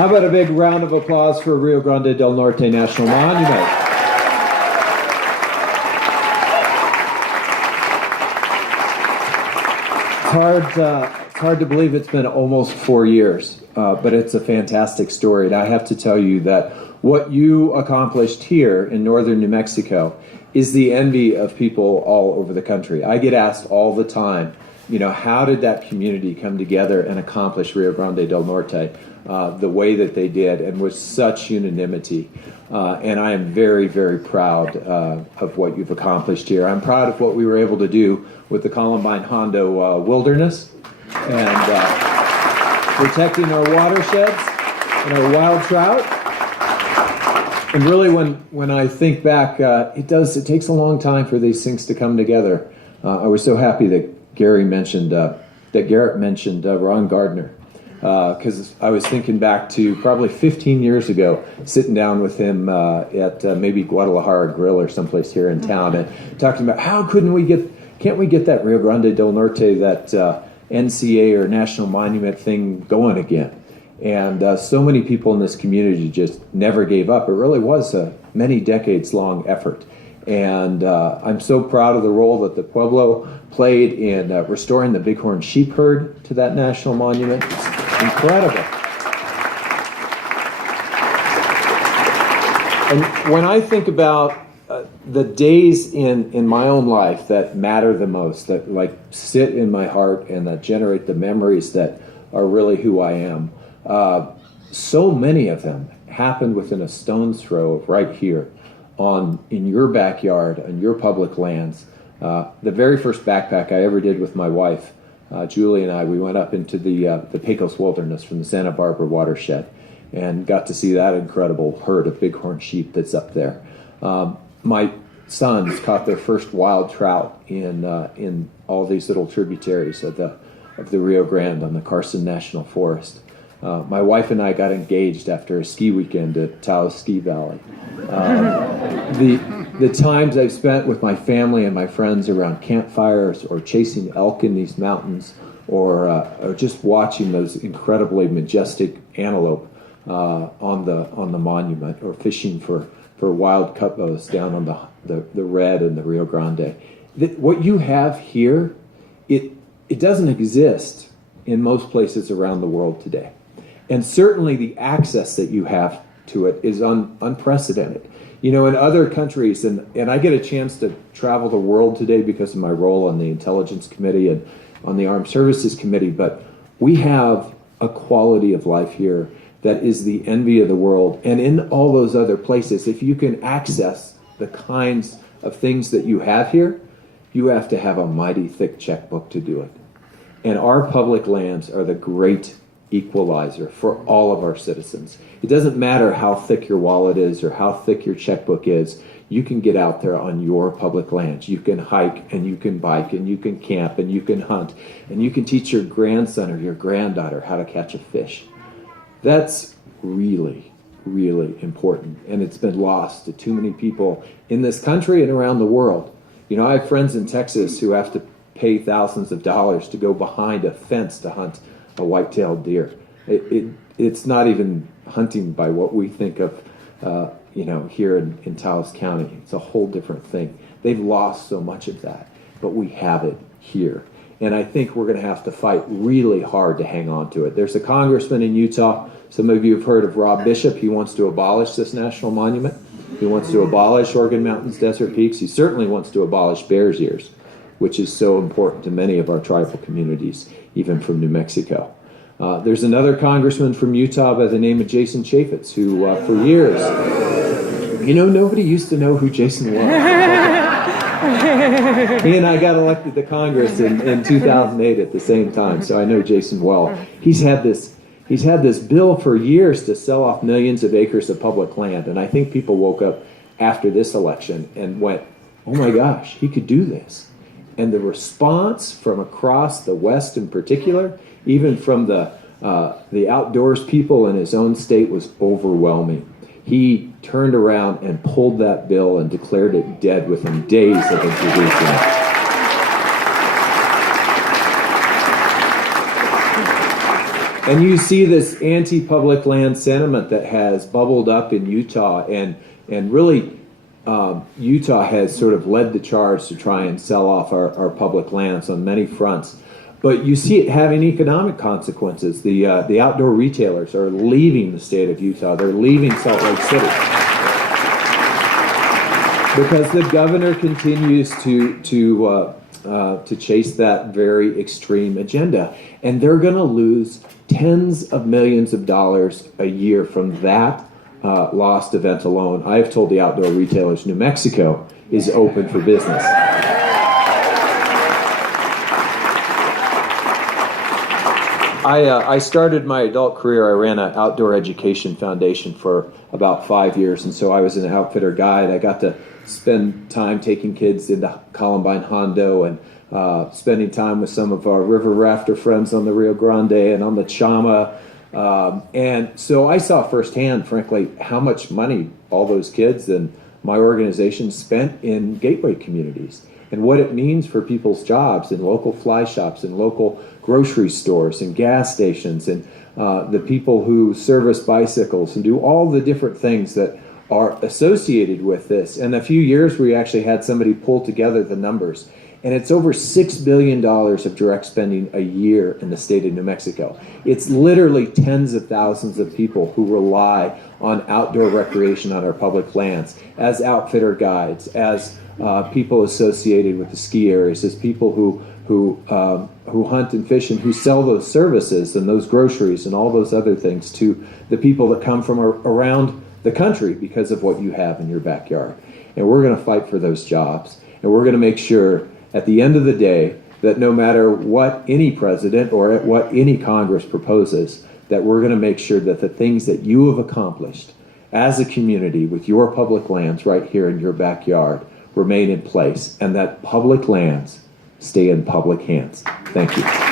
How about a big round of applause for Rio Grande del Norte National Monument? It's hard to believe it's been almost 4 years, but it's a fantastic story. And I have to tell you that what you accomplished here in northern New Mexico is the envy of people all over the country. I get asked all the time, how did that community come together and accomplish Rio Grande del Norte the way that they did, and with such unanimity. And I am very, very proud of what you've accomplished here. I'm proud of what we were able to do with the Columbine Hondo Wilderness and protecting our watersheds and our wild trout. And really, when I think back, it takes a long time for these things to come together. I was so happy that Garrett mentioned Ron Gardner, because I was thinking back to probably 15 years ago, sitting down with him at maybe Guadalajara Grill or someplace here in town, and talking about can't we get that Rio Grande del Norte, that NCA or National Monument thing going again? And so many people in this community just never gave up. It really was a many decades long effort. And I'm so proud of the role that the Pueblo played in restoring the bighorn sheep herd to that national monument. It's incredible. And when I think about the days in my own life that matter the most, that sit in my heart and that generate the memories that are really who I am, so many of them happened within a stone's throw of right here in your backyard, on your public lands. The very first backpack I ever did with my wife, Julie and I, we went up into the Pecos Wilderness from the Santa Barbara watershed and got to see that incredible herd of bighorn sheep that's up there. My sons caught their first wild trout in all these little tributaries of the Rio Grande on the Carson National Forest. My wife and I got engaged after a ski weekend at Taos Ski Valley. The times I've spent with my family and my friends around campfires or chasing elk in these mountains, or just watching those incredibly majestic antelope on the monument, or fishing for wild cutbows down on the Red and the Rio Grande. What you have here, it doesn't exist in most places around the world today. And certainly the access that you have to it is unprecedented. In other countries, and I get a chance to travel the world today because of my role on the Intelligence Committee and on the Armed Services Committee, but we have a quality of life here that is the envy of the world. And in all those other places, if you can access the kinds of things that you have here, you have to have a mighty thick checkbook to do it. And our public lands are the great equalizer for all of our citizens. It doesn't matter how thick your wallet is or how thick your checkbook is. You can get out there on your public lands. You can hike and you can bike and you can camp and you can hunt and you can teach your grandson or your granddaughter how to catch a fish. That's really, really important, and it's been lost to too many people in this country and around the world. I have friends in Texas who have to pay thousands of dollars to go behind a fence to hunt a white-tailed deer. It's not even hunting by what we think of, here in Taos County. It's a whole different thing. They've lost so much of that, but we have it here. And I think we're going to have to fight really hard to hang on to it. There's a congressman in Utah. Some of you have heard of Rob Bishop. He wants to abolish this national monument. He wants to abolish Organ Mountain's Desert Peaks. He certainly wants to abolish Bears Ears, which is so important to many of our tribal communities, even from New Mexico. There's another congressman from Utah by the name of Jason Chaffetz, who for years, nobody used to know who Jason was. He and I got elected to Congress in 2008 at the same time, so I know Jason well. He's had this bill for years to sell off millions of acres of public land, and I think people woke up after this election and went, oh my gosh, he could do this. And the response from across the West in particular, even from the outdoors people in his own state, was overwhelming. He turned around and pulled that bill and declared it dead within days of introducing it. And you see this anti-public land sentiment that has bubbled up in Utah, and really Utah has sort of led the charge to try and sell off our public lands on many fronts. But you see it having economic consequences. The outdoor retailers are leaving the state of Utah. They're leaving Salt Lake City because the governor continues to chase that very extreme agenda, and they're going to lose tens of millions of dollars a year from that lost event alone. I've told the outdoor retailers New Mexico is open for business. I started my adult career, I ran an outdoor education foundation for about 5 years, and so I was an outfitter guide. I got to spend time taking kids into Columbine Hondo and spending time with some of our river rafter friends on the Rio Grande and on the Chama. And so I saw firsthand, frankly, how much money all those kids and my organization spent in gateway communities and what it means for people's jobs in local fly shops and local grocery stores and gas stations and the people who service bicycles and do all the different things that are associated with this. And a few years we actually had somebody pull together the numbers, and it's over $6 billion of direct spending a year in the state of New Mexico. It's literally tens of thousands of people who rely on outdoor recreation on our public lands as outfitter guides, as people associated with the ski areas, as people who hunt and fish and who sell those services and those groceries and all those other things to the people that come from around the country because of what you have in your backyard. And we're going to fight for those jobs, and we're going to make sure at the end of the day that no matter what any president or what any Congress proposes, that we're going to make sure that the things that you have accomplished as a community with your public lands right here in your backyard remain in place, and that public lands stay in public hands. Thank you.